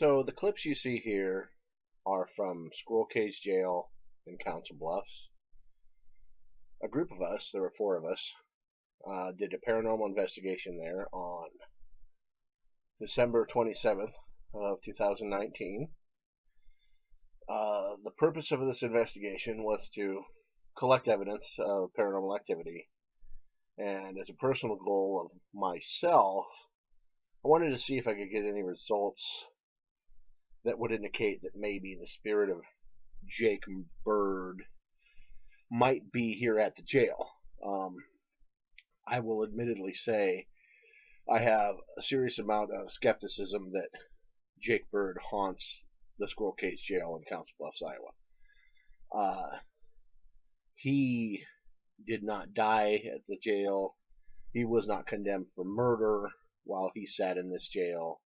So the clips you see here are from Squirrel Cage Jail in Council Bluffs. A group of us, there were 4 of us, did a paranormal investigation there on December 27th of 2019. The purpose of this investigation was to collect evidence of paranormal activity, and as a personal goal of myself, I wanted to see if I could get any results that would indicate that maybe the spirit of Jake Bird might be here at the jail. I will admittedly say I have a serious amount of skepticism that Jake Bird haunts the Squirrel Cage Jail in Council Bluffs, Iowa. He did not die at the jail. He was not condemned for murder while he sat in this jail.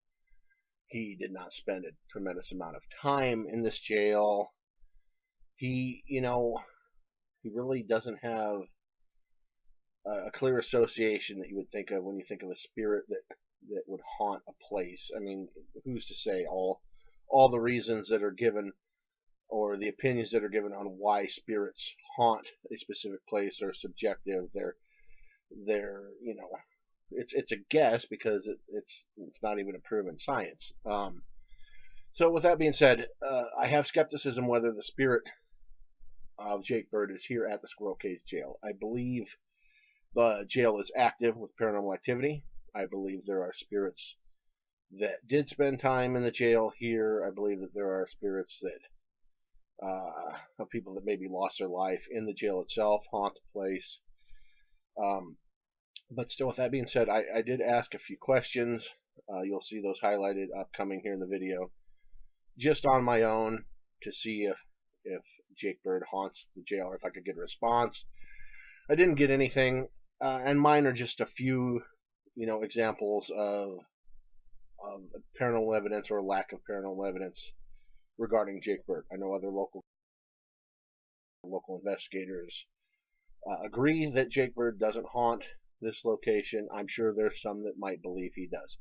He did not spend a tremendous amount of time in this jail. He really doesn't have a clear association that you would think of when you think of a spirit that would haunt a place. I mean, who's to say all the reasons that are given or the opinions that are given on why spirits haunt a specific place are subjective. They're it's a guess because it's not even a proven science. So with that being said, I have skepticism whether the spirit of Jake Bird is here at the Squirrel Cage Jail. I believe the jail is active with paranormal activity. I believe there are spirits that did spend time in the jail here. I believe that there are spirits that of people that maybe lost their life in the jail itself haunt the place. But still, with that being said, I did ask a few questions. You'll see those highlighted upcoming here in the video, just on my own to see if Jake Bird haunts the jail or if I could get a response. I didn't get anything, and mine are just a few, examples of paranormal evidence or lack of paranormal evidence regarding Jake Bird. I know other local investigators agree that Jake Bird doesn't haunt this location. I'm sure there's some that might believe he does.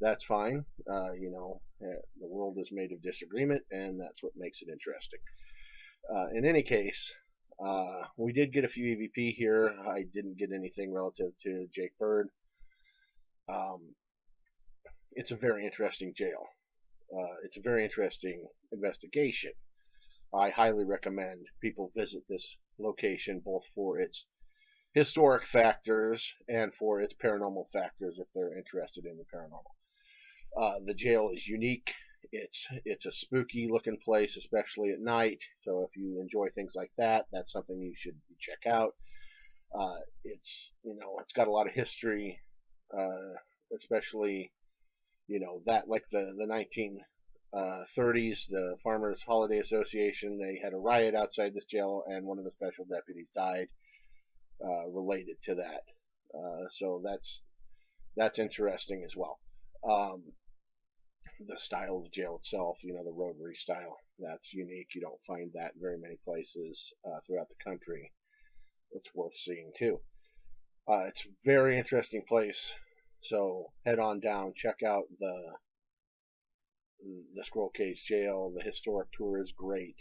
That's fine. The world is made of disagreement, and that's what makes it interesting. In any case, we did get a few EVP here. I didn't get anything relative to Jake Bird. It's a very interesting jail. It's a very interesting investigation. I highly recommend people visit this location both for its historic factors and for its paranormal factors if they're interested in the paranormal. The jail is unique. It's a spooky looking place, especially at night. So if you enjoy things like that, that's something you should check out. It's got a lot of history, especially that like the 1930s, the Farmers Holiday Association. They had a riot outside this jail, and one of the special deputies died related to that. So that's interesting as well. Um, the style of the jail itself, the rotary style, that's unique. You don't find that in very many places throughout the country. It's worth seeing too. It's a very interesting place. So head on down, check out the Squirrel Cage Jail. The historic tour is great.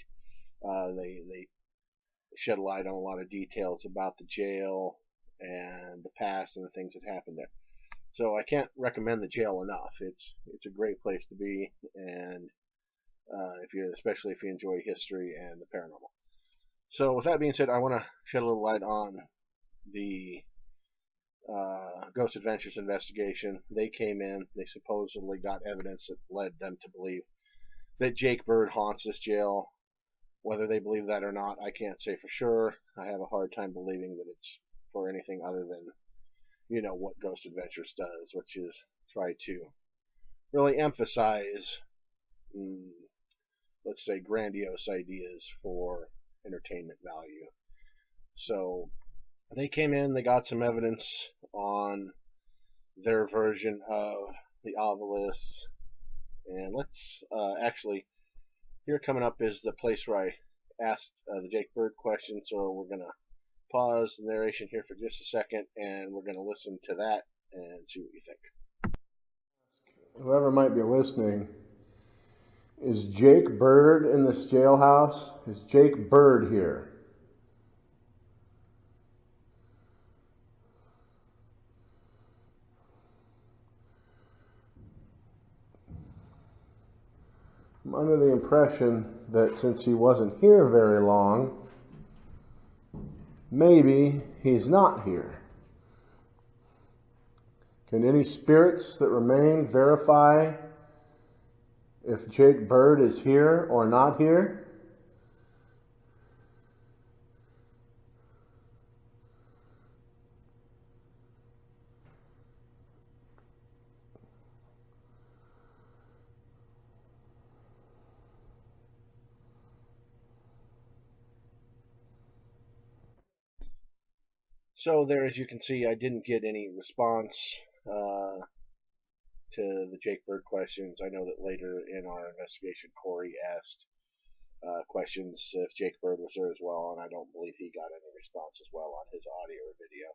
They shed light on a lot of details about the jail and the past and the things that happened there. So I can't recommend the jail enough. It's a great place to be, and especially if you enjoy history and the paranormal. So with that being said, I want to shed a little light on the Ghost Adventures investigation. They came in. They supposedly got evidence that led them to believe that Jake Bird haunts this jail. Whether they believe that or not, I can't say for sure. I have a hard time believing that it's for anything other than what Ghost Adventures does, which is try to really emphasize, let's say, grandiose ideas for entertainment value. So they came in, they got some evidence on their version of the obelisk, and let's actually, here coming up is the place where I asked the Jake Bird question, so we're going to pause the narration here for just a second, and we're going to listen to that and see what you think. Whoever might be listening, is Jake Bird in this jailhouse? Is Jake Bird here? I'm under the impression that since he wasn't here very long, maybe he's not here. Can any spirits that remain verify if Jake Bird is here or not here? So there, as you can see, I didn't get any response to the Jake Bird questions. I know that later in our investigation, Corey asked questions if Jake Bird was there as well, and I don't believe he got any response as well on his audio or video.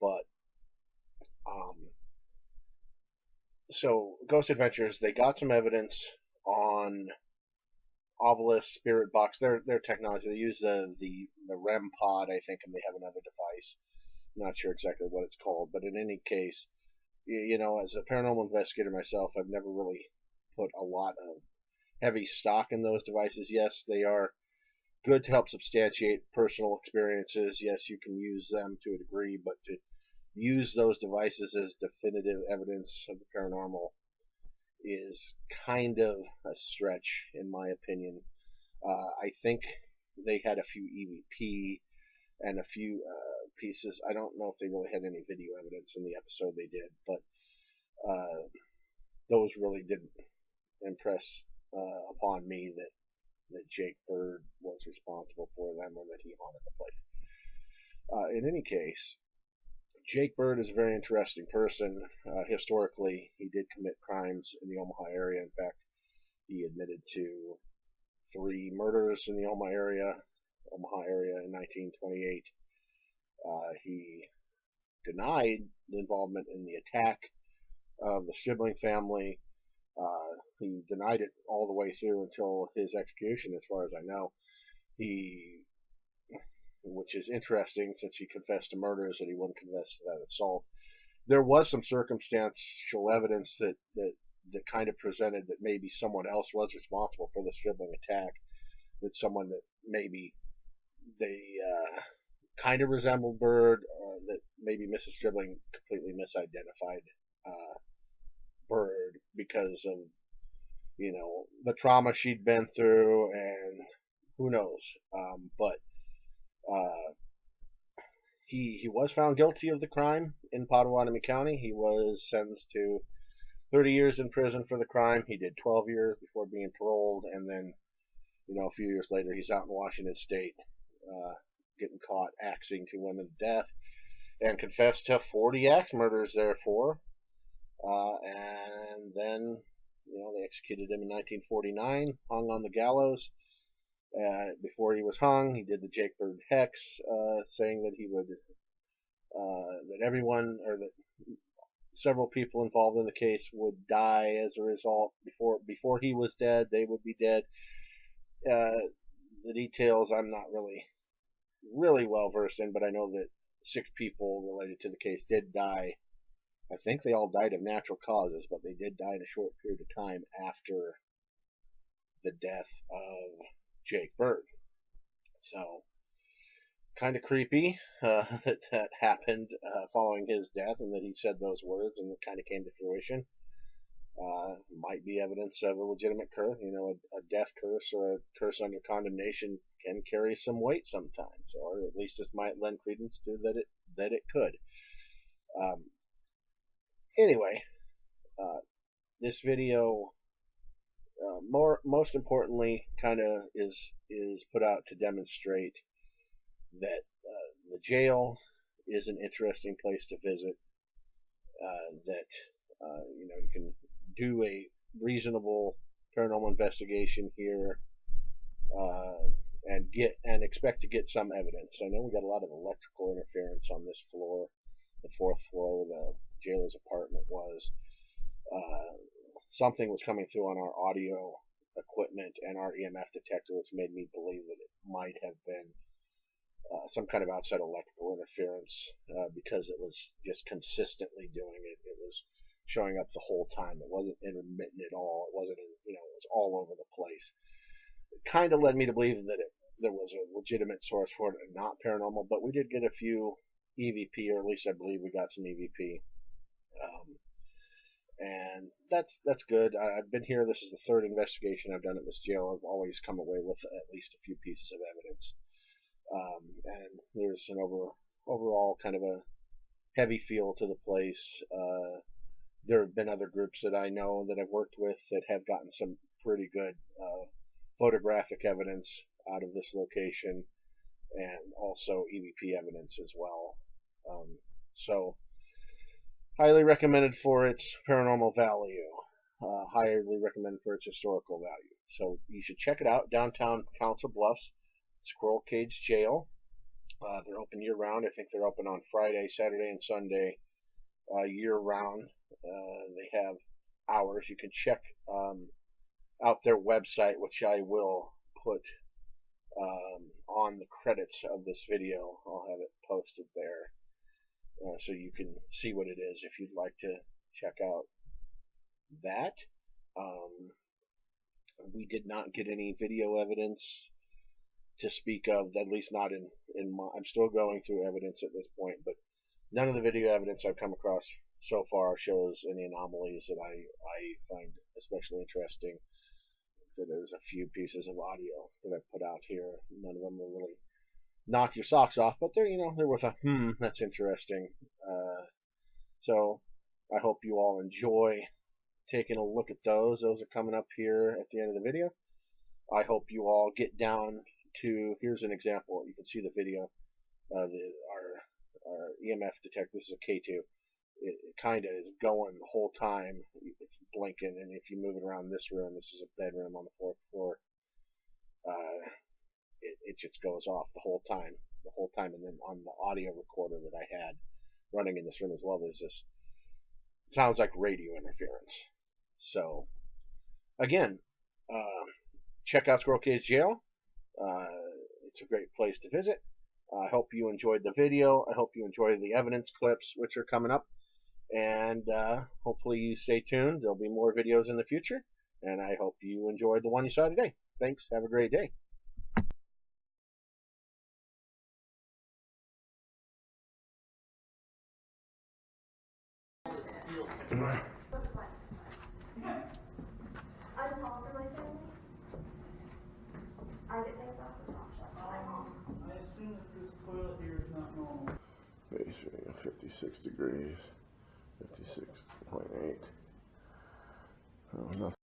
But so Ghost Adventures, they got some evidence on obelisk, spirit box, their technology. They use the REM pod, I think, and they have another device. I'm not sure exactly what it's called, but in any case, as a paranormal investigator myself, I've never really put a lot of heavy stock in those devices. Yes, they are good to help substantiate personal experiences. Yes, you can use them to a degree, but to use those devices as definitive evidence of the paranormal is kind of a stretch, in my opinion. I think they had a few EVP and a few pieces. I don't know if they really had any video evidence in the episode they did, but those really didn't impress upon me that Jake Bird was responsible for them or that he haunted the place. In any case, Jake Bird is a very interesting person. Historically, he did commit crimes in the Omaha area. In fact, he admitted to 3 murders in the Omaha area in 1928. He denied the involvement in the attack of the Stribling family. He denied it all the way through until his execution, as far as I know. Which is interesting since he confessed to murders that he wouldn't confess to that assault. There was some circumstantial evidence that kind of presented that maybe someone else was responsible for the Stribling attack, that someone that maybe they kind of resembled Bird, that maybe Mrs. Stribling completely misidentified Bird because of the trauma she'd been through, and who knows. But uh, he was found guilty of the crime in Potawatomi County. He was sentenced to 30 years in prison for the crime. He did 12 years before being paroled, and then a few years later he's out in Washington State, getting caught axing two women to death, and confessed to 40 axe murders. Therefore, and then they executed him in 1949, hung on the gallows. Before he was hung, he did the Jake Bird hex, saying that he would that everyone, or that several people involved in the case would die as a result. Before he was dead, they would be dead. The details I'm not really well versed in, but I know that 6 people related to the case did die. I think they all died of natural causes, but they did die in a short period of time after the death of Jake Bird. So, kind of creepy that happened following his death, and that he said those words and it kind of came to fruition. Might be evidence of a legitimate curse. A death curse or a curse under condemnation can carry some weight sometimes, or at least this might lend credence to that it could. Anyway, this video, most importantly, kind of is put out to demonstrate that the jail is an interesting place to visit. That you can do a reasonable paranormal investigation here, and expect to get some evidence. I know we got a lot of electrical interference on this floor, the 4th floor where the jailer's apartment was. Something was coming through on our audio equipment and our EMF detector, which made me believe that it might have been some kind of outside electrical interference, because it was just consistently doing it. It was showing up the whole time. It wasn't intermittent at all. It wasn't, it was all over the place. It kind of led me to believe that there was a legitimate source for it and not paranormal, but we did get a few EVP, or at least I believe we got some EVP. And that's good. I've been here. This is the 3rd investigation I've done at this jail. I've always come away with at least a few pieces of evidence. And there's an overall kind of a heavy feel to the place. There have been other groups that I know that I've worked with that have gotten some pretty good photographic evidence out of this location, and also EVP evidence as well. So, highly recommended for its paranormal value. Highly recommended for its historical value. So you should check it out. Downtown Council Bluffs, Squirrel Cage Jail. They're open year round. I think they're open on Friday, Saturday, and Sunday, year round. They have hours. You can check out their website, which I will put on the credits of this video. I'll have it posted there, so you can see what it is if you'd like to check out that. We did not get any video evidence to speak of, at least not in my. I'm still going through evidence at this point, but none of the video evidence I've come across so far shows any anomalies that I find especially interesting. So there's a few pieces of audio that I've put out here. None of them will really knock your socks off, but they're worth a that's interesting. So I hope you all enjoy taking a look at those. Those are coming up here at the end of the video. I hope you all get down to, here's an example. You can see the video. Our EMF detector, this is a K2. It kind of is going the whole time. It's blinking, and if you move it around this room, this is a bedroom on the 4th floor, it just goes off the whole time. And then on the audio recorder that I had running in this room as well, there's this, sounds like radio interference. So, again, check out Squirrel Cage Jail. It's a great place to visit. I hope you enjoyed the video. I hope you enjoyed the evidence clips, which are coming up. And hopefully you stay tuned. There'll be more videos in the future. And I hope you enjoyed the one you saw today. Thanks. Have a great day. I'm tall for my family. I get things off the top shelf. I assume that this toilet here is not normal. Base reading of 56 degrees, 56.8. Oh, nothing.